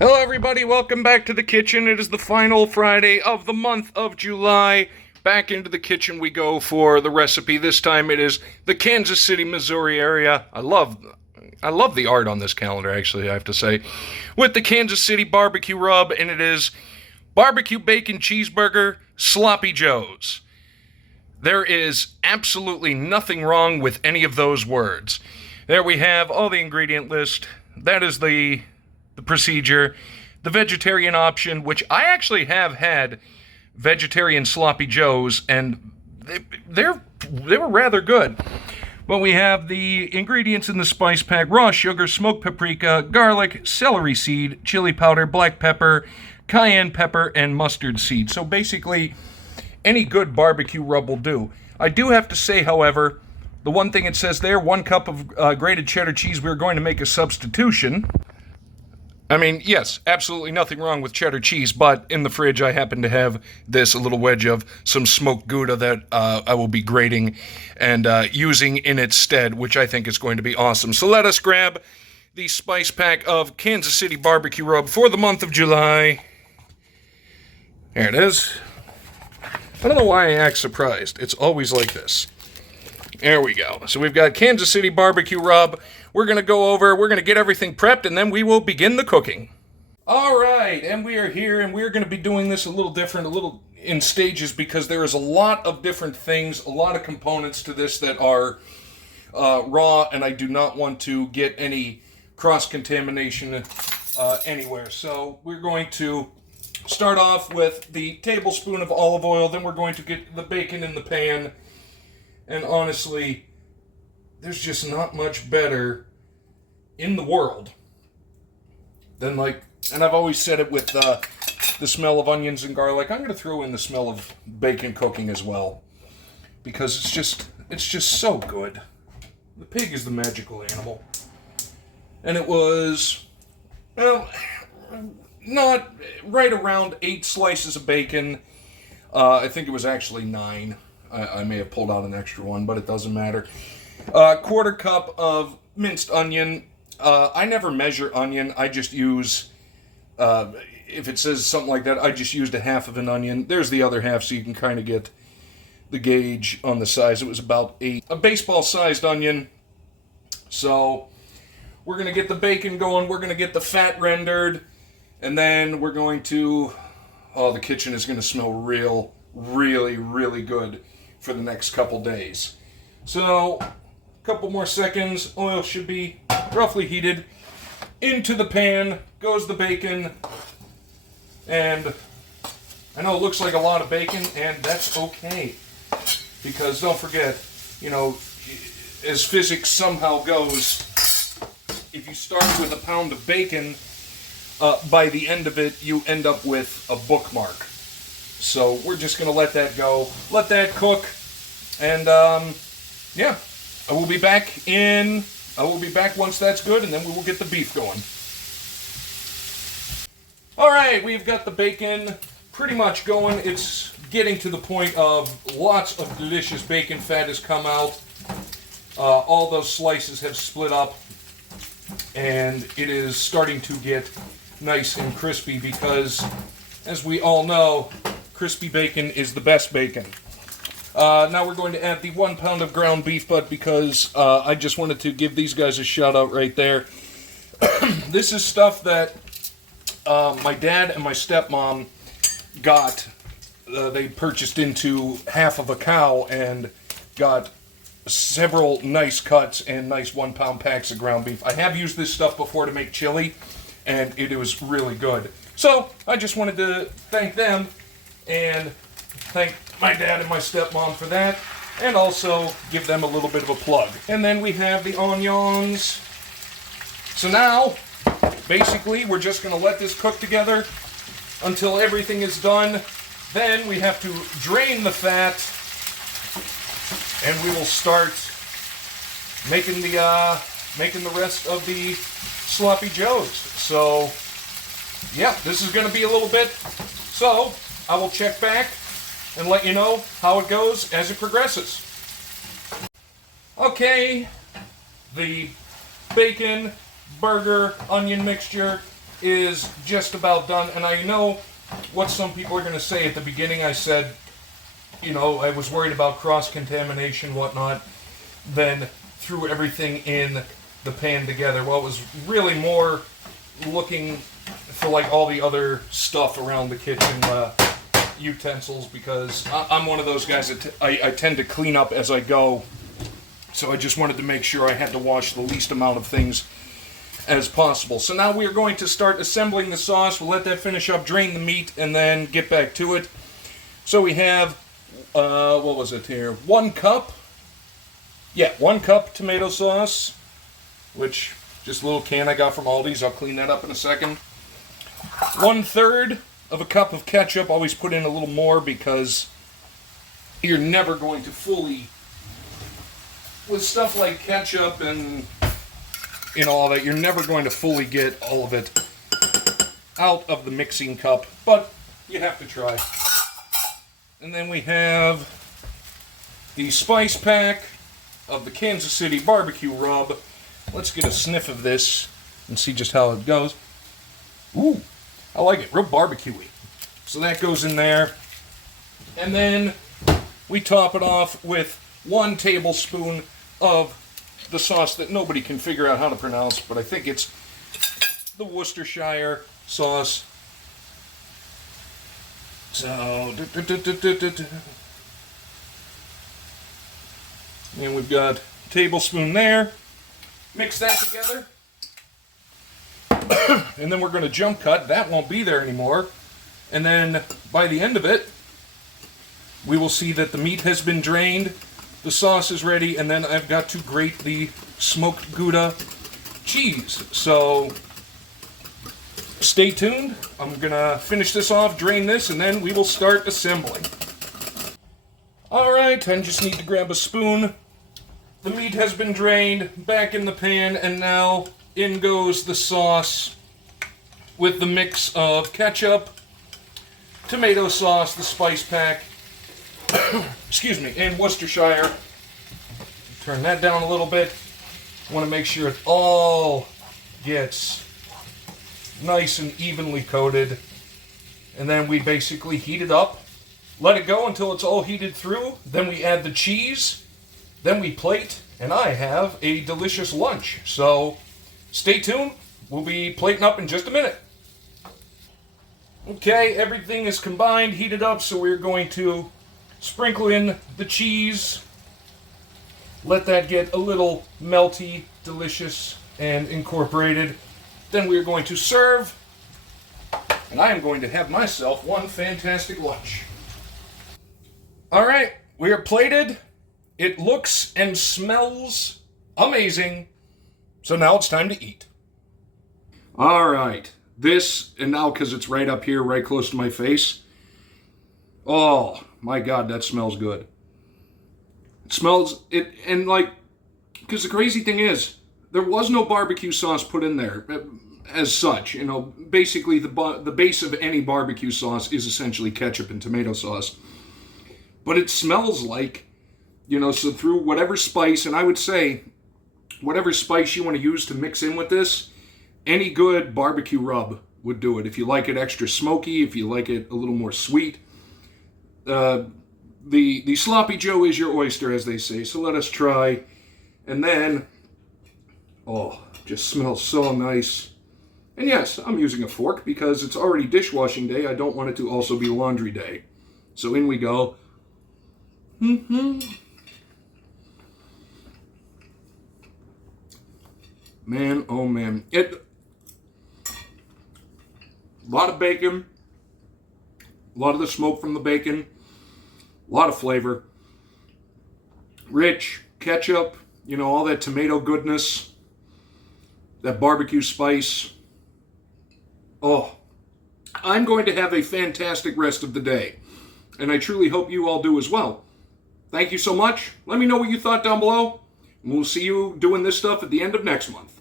Hello everybody, welcome back to the kitchen. It is the final Friday of the month of July. Back into the kitchen we go for the recipe. This time it is the Kansas City, Missouri area. I love the art on this calendar, actually, I have to say. With the Kansas City barbecue rub, and it is barbecue bacon cheeseburger, sloppy joes. There is absolutely nothing wrong with any of those words. There we have all the ingredient list. That is the procedure. The vegetarian option, which I actually have had vegetarian sloppy joes, and they were rather good. But we have the ingredients in the spice pack: raw sugar, smoked paprika, garlic, celery seed, chili powder, black pepper, cayenne pepper, and mustard seed. So basically, any good barbecue rub will do. I do have to say, however, the one thing it says there, 1 cup of grated cheddar cheese, we're going to make a substitution. I mean, yes, absolutely nothing wrong with cheddar cheese, but in the fridge I happen to have this, a little wedge of some smoked Gouda that I will be grating and using in its stead, which I think is going to be awesome. So let us grab the spice pack of Kansas City barbecue rub for the month of July. There it is. I don't know why I act surprised. It's always like this. There we go. So we've got Kansas City barbecue rub. We're going to get everything prepped, and then we will begin the cooking. All right, and we are here, and we're going to be doing this a little different, a little in stages, because there is a lot of different things, a lot of components to this that are raw, and I do not want to get any cross-contamination anywhere. So we're going to start off with the tablespoon of olive oil, then we're going to get the bacon in the pan. And honestly, there's just not much better in the world than, like, and I've always said it with the smell of onions and garlic. I'm going to throw in the smell of bacon cooking as well, because it's just so good. The pig is the magical animal. And it was, well, not right around 8 slices of bacon. I think it was actually 9. I may have pulled out an extra one, but it doesn't matter. 1/4 cup of minced onion. I never measure onion. I just use, if it says something like that, I just used 1/2 of an onion. There's the other half, so you can kind of get the gauge on the size. It was about 8. A baseball-sized onion. So we're going to get the bacon going. We're going to get the fat rendered. And then we're going to, oh, the kitchen is going to smell really, really good for the next couple days. So, a couple more seconds, oil should be roughly heated. Into the pan goes the bacon, and I know it looks like a lot of bacon, and that's okay, because don't forget, you know, as physics somehow goes, if you start with a pound of bacon, by the end of it, you end up with a bookmark. So we're just going to let that go, let that cook, and yeah, I will be back once that's good, and then we will get the beef going. All right, we've got the bacon pretty much going. It's getting to the point of lots of delicious bacon fat has come out. All those slices have split up, and it is starting to get nice and crispy because, as we all know, crispy bacon is the best bacon. Now we're going to add the 1 pound of ground beef, but because I just wanted to give these guys a shout out right there. This is stuff that my dad and my stepmom got. They purchased into half of a cow and got several nice cuts and nice 1 pound packs of ground beef. I have used this stuff before to make chili, and it was really good. So I just wanted to thank them and thank my dad and my stepmom for that, and also give them a little bit of a plug. And then we have the onions. So now, basically, we're just going to let this cook together until everything is done. Then we have to drain the fat, and we will start making the rest of the sloppy joes. So, yeah, this is going to be a little bit. So I will check back and let you know how it goes as it progresses. Okay, the bacon, burger, onion mixture is just about done. And I know what some people are going to say at the beginning. I said, you know, I was worried about cross-contamination, whatnot, then threw everything in the pan together. Well, it was really more looking for like all the other stuff around the kitchen, utensils, because I'm one of those guys that I tend to clean up as I go. So I just wanted to make sure I had to wash the least amount of things as possible. So now we are going to start assembling the sauce. We'll let that finish up, drain the meat, and then get back to it. So we have, what was it here? 1 cup. Yeah, 1 cup tomato sauce, which just a little can I got from Aldi's. I'll clean that up in a second. 1/3 of a cup of ketchup. Always put in a little more because you're never going to fully, with stuff like ketchup and all that, you're never going to fully get all of it out of the mixing cup, but you have to try. And then we have the spice pack of the Kansas City barbecue rub. Let's get a sniff of this and see just how it goes. Ooh, I like it, real barbecue-y. So that goes in there. And then we top it off with 1 tablespoon of the sauce that nobody can figure out how to pronounce, but I think it's the Worcestershire sauce. So, and we've got a tablespoon there. Mix that together. And then we're going to jump cut. That won't be there anymore. And then by the end of it, we will see that the meat has been drained, the sauce is ready, and then I've got to grate the smoked Gouda cheese. So stay tuned. I'm going to finish this off, drain this, and then we will start assembling. Alright, I just need to grab a spoon. The meat has been drained, back in the pan, and now in goes the sauce with the mix of ketchup, tomato sauce, the spice pack, excuse me, and Worcestershire. Turn that down a little bit. Want to make sure it all gets nice and evenly coated. And then we basically heat it up, let it go until it's all heated through. Then we add the cheese, then we plate, and I have a delicious lunch. So stay tuned. We'll be plating up in just a minute. Okay, everything is combined, heated up, so we're going to sprinkle in the cheese. Let that get a little melty, delicious, and incorporated. Then we're going to serve, and I am going to have myself one fantastic lunch. Alright, we are plated. It looks and smells amazing. So now it's time to eat. Alright, this, and now because it's right up here, right close to my face. Oh, my God, that smells good. It smells, and like, because the crazy thing is, there was no barbecue sauce put in there as such. You know, basically the base of any barbecue sauce is essentially ketchup and tomato sauce. But it smells like, you know, so through whatever spice, and I would say, whatever spice you want to use to mix in with this, any good barbecue rub would do it. If you like it extra smoky, if you like it a little more sweet. The sloppy Joe is your oyster, as they say. So let us try. And then, oh, just smells so nice. And yes, I'm using a fork because it's already dishwashing day. I don't want it to also be laundry day. So in we go. Man, oh man. A lot of bacon. A lot of the smoke from the bacon. A lot of flavor. Rich. Ketchup. You know, all that tomato goodness. That barbecue spice. Oh. I'm going to have a fantastic rest of the day. And I truly hope you all do as well. Thank you so much. Let me know what you thought down below. And we'll see you doing this stuff at the end of next month.